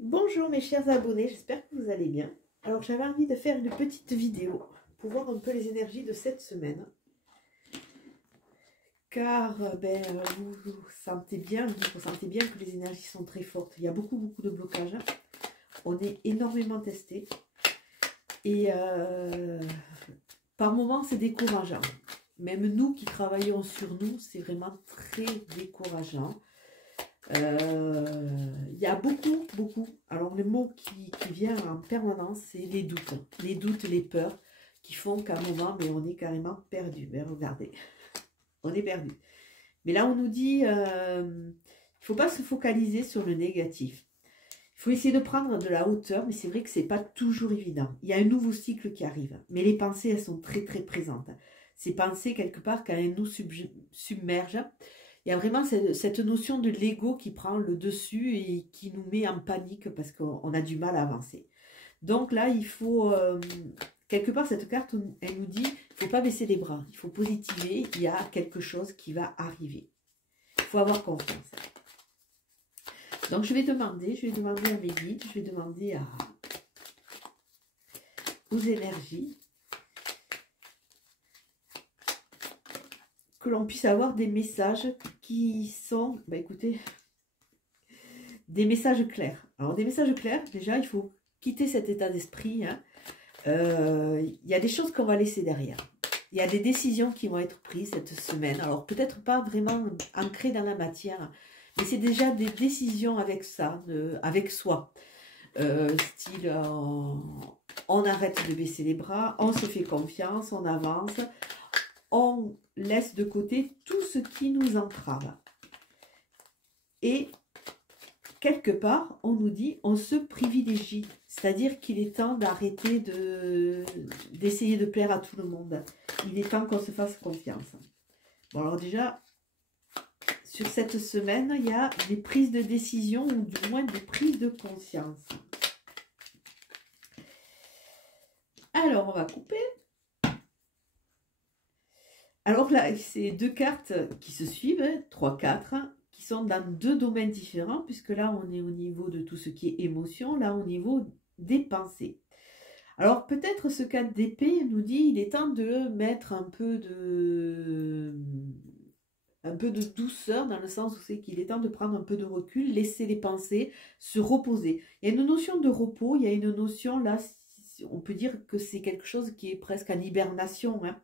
Bonjour mes chers abonnés, j'espère que vous allez bien. Alors j'avais envie de faire une petite vidéo pour voir un peu les énergies de cette semaine. Car vous sentez bien, vous sentez bien que les énergies sont très fortes. Il y a beaucoup de blocages. On est énormément testé. Et par moments c'est décourageant. Même nous qui travaillons sur nous, c'est vraiment très décourageant. Il y a beaucoup. Alors le mot qui vient en permanence, c'est les doutes. Les doutes, les peurs qui font qu'à un moment, mais on est carrément perdu. Mais regardez, on est perdu. Mais là, on nous dit, il ne faut pas se focaliser sur le négatif. Il faut essayer de prendre de la hauteur, mais c'est vrai que c'est pas toujours évident. Il y a un nouveau cycle qui arrive, mais les pensées, elles sont très présentes. Ces pensées, quelque part, quand elles nous submergent, il y a vraiment cette notion de l'ego qui prend le dessus et qui nous met en panique parce qu'on a du mal à avancer. Donc là, il faut, quelque part, cette carte, elle nous dit, il ne faut pas baisser les bras, il faut positiver, il y a quelque chose qui va arriver. Il faut avoir confiance. Donc je vais demander à mes guides, je vais demander aux énergies, que l'on puisse avoir des messages qui sont, écoutez, des messages clairs. Alors des messages clairs, déjà il faut quitter cet état d'esprit. Il y a des choses qu'on va laisser derrière. Il y a des décisions qui vont être prises cette semaine. Alors peut-être pas vraiment ancrées dans la matière, mais c'est déjà des décisions avec ça, avec soi. Style, on arrête de baisser les bras, on se fait confiance, on avance. On laisse de côté tout ce qui nous entrave. Et quelque part, on nous dit, on se privilégie. C'est-à-dire qu'il est temps d'arrêter d'essayer de plaire à tout le monde. Il est temps qu'on se fasse confiance. Bon, alors déjà, sur cette semaine, il y a des prises de décision, ou du moins des prises de conscience. Alors, on va couper. Alors là, c'est deux cartes qui se suivent, 3, 4, qui sont dans deux domaines différents, puisque là, on est au niveau de tout ce qui est émotion, là, au niveau des pensées. Alors, peut-être ce 4 d'épée nous dit, il est temps de mettre un peu de douceur, dans le sens où c'est qu'il est temps de prendre un peu de recul, laisser les pensées se reposer. Il y a une notion de repos, il y a une notion, là, on peut dire que c'est quelque chose qui est presque en hibernation, hein.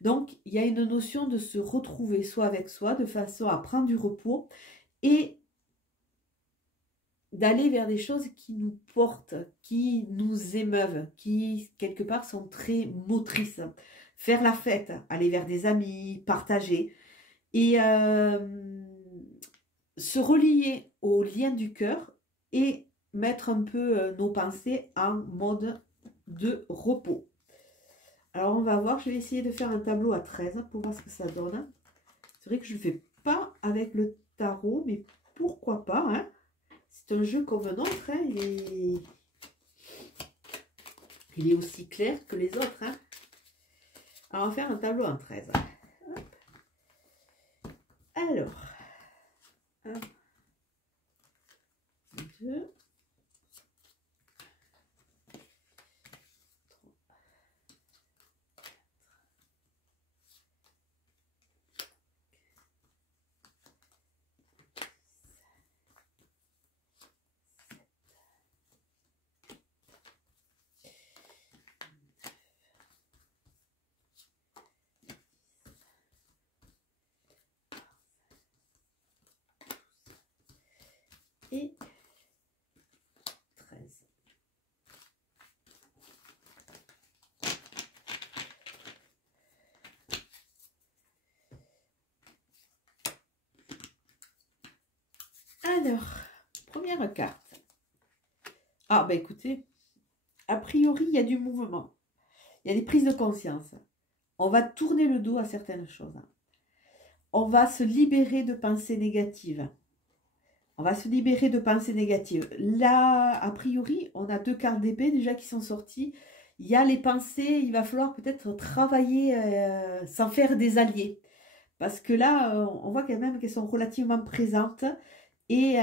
Donc, il y a une notion de se retrouver soi avec soi, de façon à prendre du repos et d'aller vers des choses qui nous portent, qui nous émeuvent, qui, quelque part, sont très motrices. Faire la fête, aller vers des amis, partager et se relier au lien du cœur et mettre un peu nos pensées en mode de repos. Alors, on va voir, je vais essayer de faire un tableau à 13 pour voir ce que ça donne. C'est vrai que je ne le fais pas avec le tarot, mais pourquoi pas, hein? C'est un jeu comme un autre, hein? Il est aussi clair que les autres, hein? Alors, on va faire un tableau en 13. Hop. Alors, 1, 2, et 13. Alors, première carte. Ah, écoutez, a priori, il y a du mouvement. Il y a des prises de conscience. On va tourner le dos à certaines choses. On va se libérer de pensées négatives. On va se libérer de pensées négatives. Là, a priori, on a deux cartes d'épée déjà qui sont sorties. Il y a les pensées, il va falloir peut-être travailler sans faire des alliés. Parce que là, on voit quand même qu'elles sont relativement présentes. Et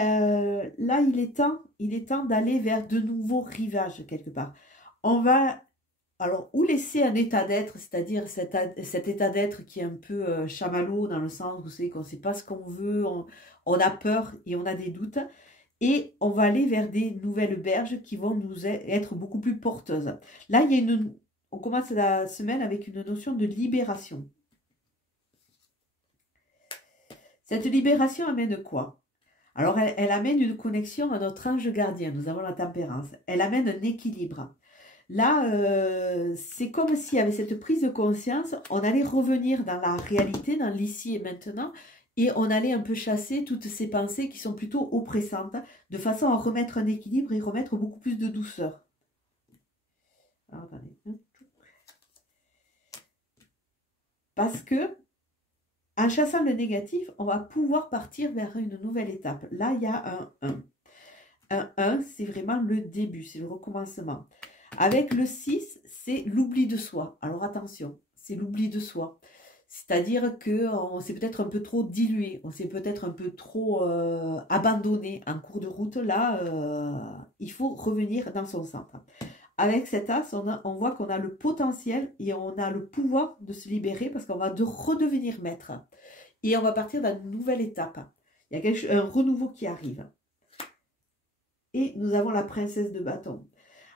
là, il est temps d'aller vers de nouveaux rivages, quelque part. On va, alors, ou laisser un état d'être, c'est-à-dire cet état d'être qui est un peu chamallow, dans le sens où c'est qu'on ne sait pas ce qu'on veut, on a peur et on a des doutes. Et on va aller vers des nouvelles berges qui vont nous être beaucoup plus porteuses. Là, on commence la semaine avec une notion de libération. Cette libération amène quoi? Alors, elle amène une connexion à notre ange gardien. Nous avons la tempérance. Elle amène un équilibre. Là, c'est comme si avec cette prise de conscience, on allait revenir dans la réalité, dans l'ici et maintenant, et on allait un peu chasser toutes ces pensées qui sont plutôt oppressantes, de façon à remettre un équilibre et remettre beaucoup plus de douceur. Alors, attendez. Parce que, en chassant le négatif, on va pouvoir partir vers une nouvelle étape. Là, il y a un 1. Un 1, c'est vraiment le début, c'est le recommencement. Avec le 6, c'est l'oubli de soi. Alors attention, c'est l'oubli de soi. C'est-à-dire qu'on s'est peut-être un peu trop dilué, on s'est peut-être un peu trop abandonné en cours de route. Là, il faut revenir dans son centre. Avec cet as, on voit qu'on a le potentiel et on a le pouvoir de se libérer parce qu'on va redevenir maître. Et on va partir dans une nouvelle étape. Il y a un renouveau qui arrive. Et nous avons la princesse de bâton.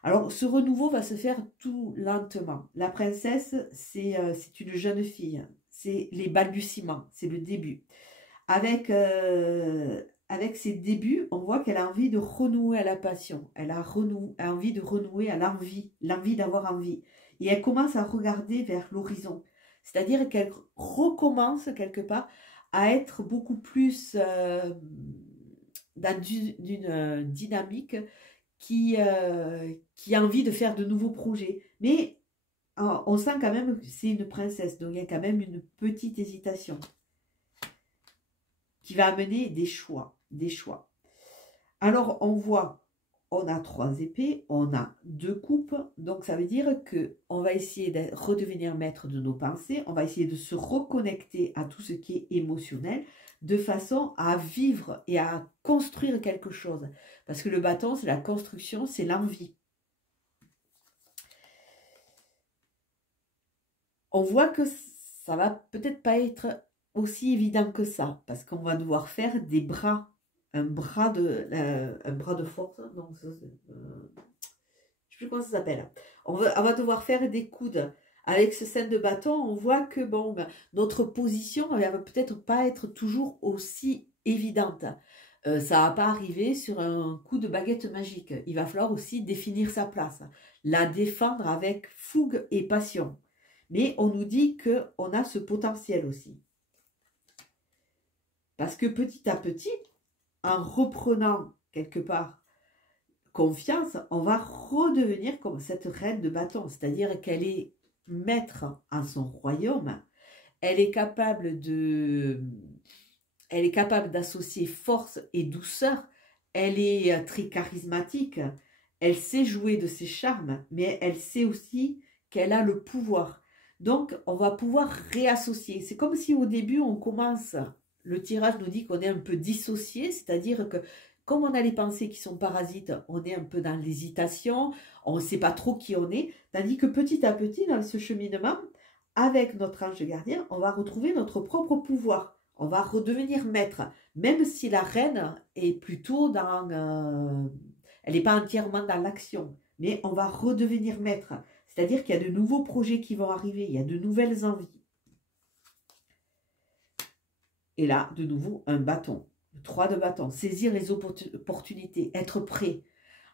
Alors, ce renouveau va se faire tout lentement. La princesse, c'est une jeune fille. C'est les balbutiements, c'est le début. Avec ses débuts, on voit qu'elle a envie de renouer à la passion. Elle a envie de renouer à l'envie d'avoir envie. Et elle commence à regarder vers l'horizon. C'est-à-dire qu'elle recommence quelque part à être beaucoup plus dans une dynamique qui a envie de faire de nouveaux projets. Mais on sent quand même que c'est une princesse, donc il y a quand même une petite hésitation qui va amener des choix. Alors on voit, on a 3 épées, on a 2 coupes, donc ça veut dire que on va essayer de redevenir maître de nos pensées, on va essayer de se reconnecter à tout ce qui est émotionnel, de façon à vivre et à construire quelque chose. Parce que le bâton, c'est la construction, c'est l'envie. On voit que ça va peut-être pas être aussi évident que ça, parce qu'on va devoir faire des bras, un bras de force, donc je ne sais plus comment ça s'appelle. On va devoir faire des coudes. Avec ce scène de bâton, on voit que bon, notre position, elle va peut-être pas être toujours aussi évidente. Ça ne va pas arriver sur un coup de baguette magique. Il va falloir aussi définir sa place, la défendre avec fougue et passion. Mais on nous dit qu'on a ce potentiel aussi. Parce que petit à petit, en reprenant quelque part confiance, on va redevenir comme cette reine de bâton. C'est-à-dire qu'elle est maître en son royaume. Elle est capable d'associer force et douceur. Elle est très charismatique. Elle sait jouer de ses charmes, mais elle sait aussi qu'elle a le pouvoir. Donc, on va pouvoir réassocier. C'est comme si au début, on commence, le tirage nous dit qu'on est un peu dissocié, c'est-à-dire que comme on a les pensées qui sont parasites, on est un peu dans l'hésitation, on ne sait pas trop qui on est, tandis que petit à petit, dans ce cheminement, avec notre ange gardien, on va retrouver notre propre pouvoir. On va redevenir maître, même si la reine est plutôt elle n'est pas entièrement dans l'action, mais on va redevenir maître. C'est-à-dire qu'il y a de nouveaux projets qui vont arriver, il y a de nouvelles envies. Et là, de nouveau, un bâton. 3 de bâton. Saisir les opportunités, être prêt.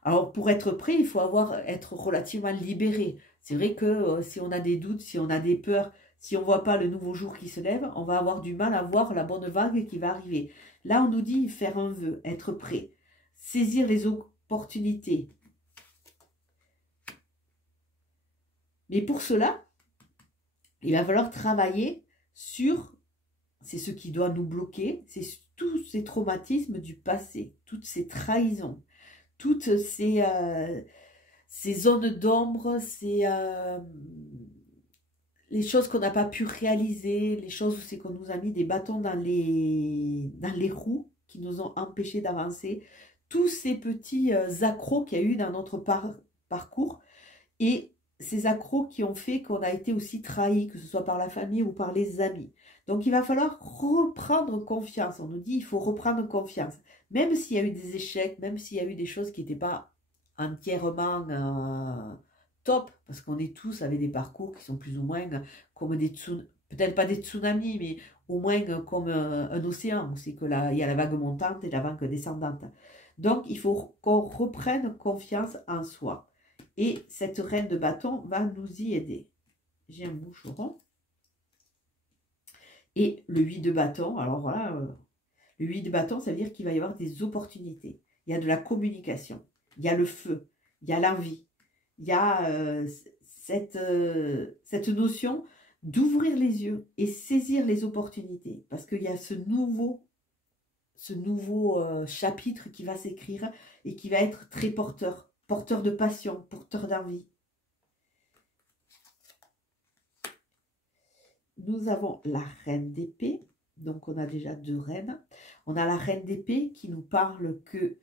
Alors, pour être prêt, il faut être relativement libéré. C'est vrai que si on a des doutes, si on a des peurs, si on ne voit pas le nouveau jour qui se lève, on va avoir du mal à voir la bonne vague qui va arriver. Là, on nous dit faire un vœu, être prêt. Saisir les opportunités. Mais pour cela, il va falloir travailler sur, c'est ce qui doit nous bloquer, c'est tous ces traumatismes du passé, toutes ces trahisons, toutes ces zones d'ombre, les choses qu'on n'a pas pu réaliser, les choses où c'est qu'on nous a mis des bâtons dans les roues, qui nous ont empêchés d'avancer, tous ces petits accros qu'il y a eu dans notre parcours, et ces accros qui ont fait qu'on a été aussi trahi, que ce soit par la famille ou par les amis. Donc il va falloir reprendre confiance. On nous dit il faut reprendre confiance. Même s'il y a eu des échecs, même s'il y a eu des choses qui n'étaient pas entièrement top, parce qu'on est tous avec des parcours qui sont plus ou moins comme des tsunamis, peut-être pas des tsunamis, mais au moins comme un océan. On sait que là, il y a la vague montante et la vague descendante. Donc il faut qu'on reprenne confiance en soi. Et cette reine de bâton va nous y aider. J'ai un moucheron. Et le 8 de bâton, alors voilà, le 8 de bâton, ça veut dire qu'il va y avoir des opportunités. Il y a de la communication, il y a le feu, il y a l'envie, il y a cette notion d'ouvrir les yeux et saisir les opportunités. Parce qu'il y a ce nouveau chapitre qui va s'écrire et qui va être très porteur de passion, porteur d'envie. Nous avons la reine d'épée, donc on a déjà 2 reines. On a la reine d'épée qui nous parle que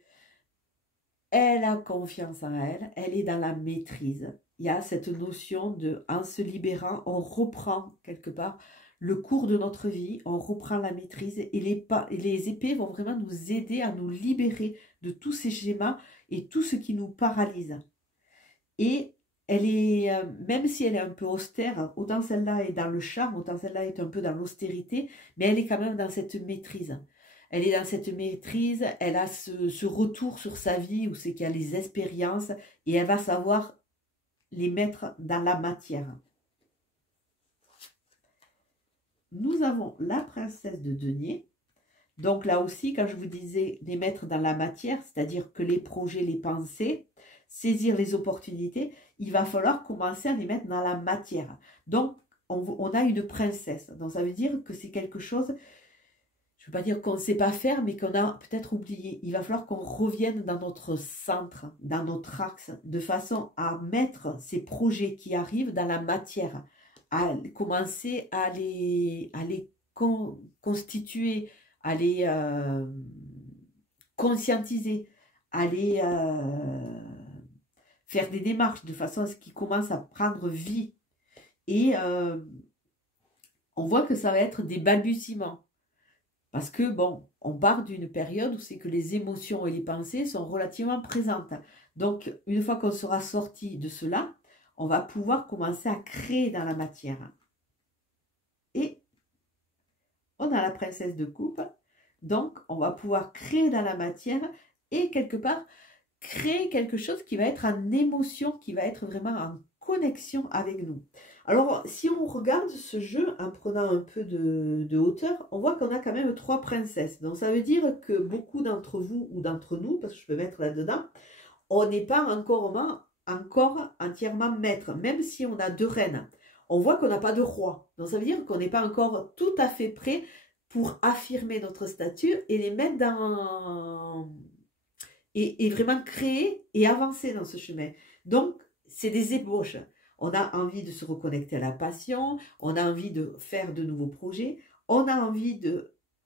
elle a confiance en elle, elle est dans la maîtrise. Il y a cette notion de, en se libérant, on reprend quelque part le cours de notre vie, on reprend la maîtrise et les épées vont vraiment nous aider à nous libérer de tous ces schémas et tout ce qui nous paralyse. Et elle est, même si elle est un peu austère, autant celle-là est dans le charme, autant celle-là est un peu dans l'austérité, mais elle est quand même dans cette maîtrise. Elle est dans cette maîtrise, elle a ce retour sur sa vie où c'est qu'il y a les expériences et elle va savoir les mettre dans la matière. Nous avons la princesse de denier. Donc là aussi, quand je vous disais les mettre dans la matière, c'est-à-dire que les projets, les pensées, saisir les opportunités, il va falloir commencer à les mettre dans la matière. Donc, on a une princesse. Donc, ça veut dire que c'est quelque chose, je ne veux pas dire qu'on ne sait pas faire, mais qu'on a peut-être oublié. Il va falloir qu'on revienne dans notre centre, dans notre axe, de façon à mettre ces projets qui arrivent dans la matière, à commencer à les constituer, à les conscientiser, à les faire des démarches de façon à ce qu'ils commencent à prendre vie. Et on voit que ça va être des balbutiements. Parce que, bon, on part d'une période où c'est que les émotions et les pensées sont relativement présentes. Donc, une fois qu'on sera sorti de cela, on va pouvoir commencer à créer dans la matière. Et on a la princesse de coupe. Donc, on va pouvoir créer dans la matière et quelque part, créer quelque chose qui va être en émotion, qui va être vraiment en connexion avec nous. Alors, si on regarde ce jeu en prenant un peu de hauteur, on voit qu'on a quand même 3 princesses. Donc, ça veut dire que beaucoup d'entre vous ou d'entre nous, parce que je peux mettre là-dedans, on n'est pas encore entièrement maître, même si on a 2 reines. On voit qu'on n'a pas de roi. Donc, ça veut dire qu'on n'est pas encore tout à fait prêt pour affirmer notre statut et les mettre dans... Et vraiment créer et avancer dans ce chemin. Donc, c'est des ébauches. On a envie de se reconnecter à la passion, on a envie de faire de nouveaux projets, on a envie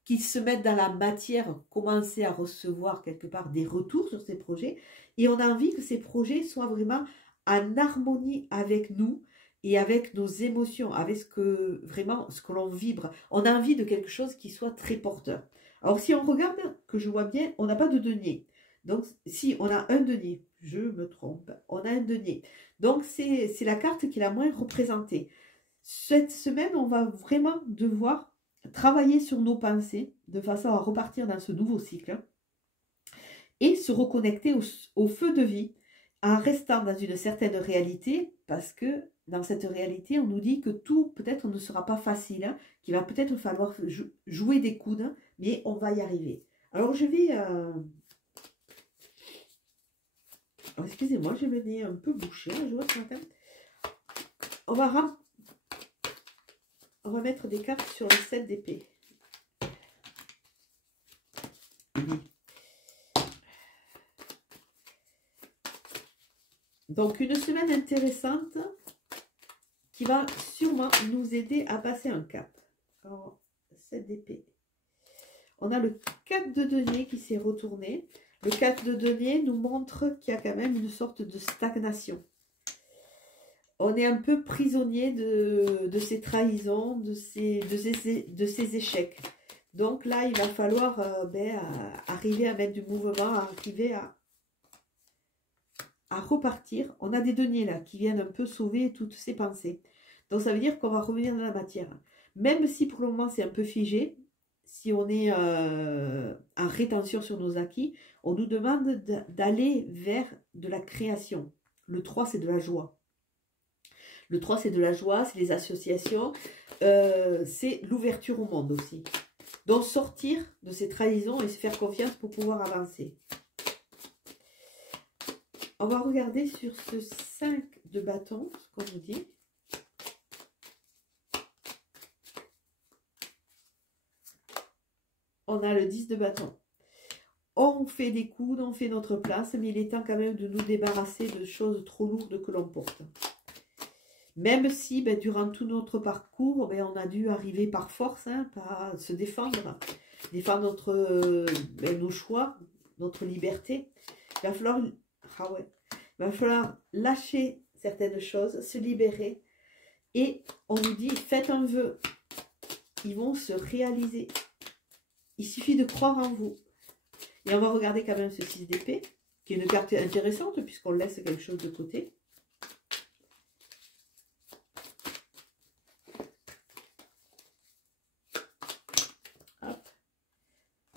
qu'ils se mettent dans la matière, commencer à recevoir quelque part des retours sur ces projets, et on a envie que ces projets soient vraiment en harmonie avec nous et avec nos émotions, avec ce que l'on vibre. On a envie de quelque chose qui soit très porteur. Alors, si on regarde, que je vois bien, on n'a pas de denier. Donc, si on a un denier, je me trompe, on a un denier. Donc, c'est la carte qui est la moins représentée. Cette semaine, on va vraiment devoir travailler sur nos pensées de façon à repartir dans ce nouveau cycle et se reconnecter au feu de vie en restant dans une certaine réalité parce que dans cette réalité, on nous dit que tout peut-être ne sera pas facile, hein, qu'il va peut-être falloir jouer des coudes, mais on va y arriver. Alors, je vais... excusez-moi, j'ai le nez un peu bouché, je vois ce matin. On va mettre des cartes sur le 7 d'épée. Donc, une semaine intéressante qui va sûrement nous aider à passer un cap. Alors, 7 d'épée. On a le 4 de denier qui s'est retourné. Le 4 de denier nous montre qu'il y a quand même une sorte de stagnation. On est un peu prisonnier de ces trahisons, de ces échecs. Donc là, il va falloir arriver à mettre du mouvement, arriver à repartir. On a des deniers là qui viennent un peu sauver toutes ces pensées. Donc ça veut dire qu'on va revenir dans la matière. Même si pour le moment c'est un peu figé, si on est en rétention sur nos acquis, on nous demande d'aller vers de la création. Le 3, c'est de la joie. Le 3, c'est de la joie, c'est les associations, c'est l'ouverture au monde aussi. Donc sortir de ces trahisons et se faire confiance pour pouvoir avancer. On va regarder sur ce 5 de bâton, ce qu'on nous dit. On a le 10 de bâton. On fait des coudes, on fait notre place, mais il est temps quand même de nous débarrasser de choses trop lourdes que l'on porte. Même si durant tout notre parcours, on a dû arriver par force, par se défendre nos choix, notre liberté. Il va falloir lâcher certaines choses, se libérer. Et on nous dit, faites un vœu. Ils vont se réaliser. Il suffit de croire en vous. Et on va regarder quand même ce 6 d'épée, qui est une carte intéressante, puisqu'on laisse quelque chose de côté. Hop.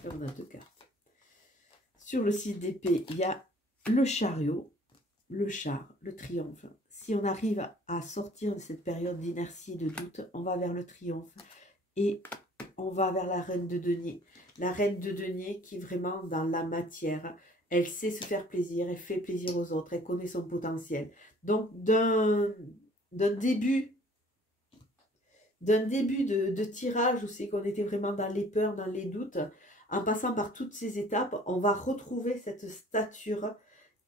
Là, on a 2 cartes. Sur le 6 d'épée, il y a le chariot, le char, le triomphe. Si on arrive à sortir de cette période d'inertie, de doute, on va vers le triomphe. Et on va vers la reine de denier. La reine de denier qui est vraiment dans la matière. Elle sait se faire plaisir, elle fait plaisir aux autres, elle connaît son potentiel. Donc d'un début de tirage où c'est qu'on était vraiment dans les peurs, dans les doutes, en passant par toutes ces étapes, on va retrouver cette stature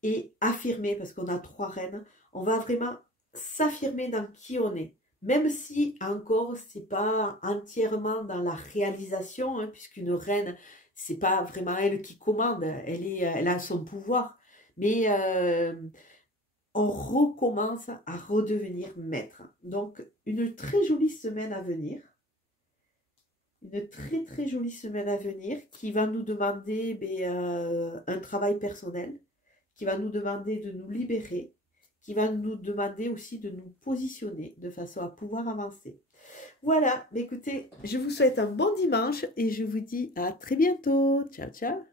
et affirmer, parce qu'on a 3 reines, on va vraiment s'affirmer dans qui on est. Même si encore c'est pas entièrement dans la réalisation, puisqu'une reine, c'est pas vraiment elle qui commande, elle a son pouvoir. Mais on recommence à redevenir maître. Donc une très jolie semaine à venir. Une très très jolie semaine à venir qui va nous demander un travail personnel, qui va nous demander de nous libérer, qui va nous demander aussi de nous positionner de façon à pouvoir avancer. Voilà, écoutez, je vous souhaite un bon dimanche et je vous dis à très bientôt. Ciao, ciao.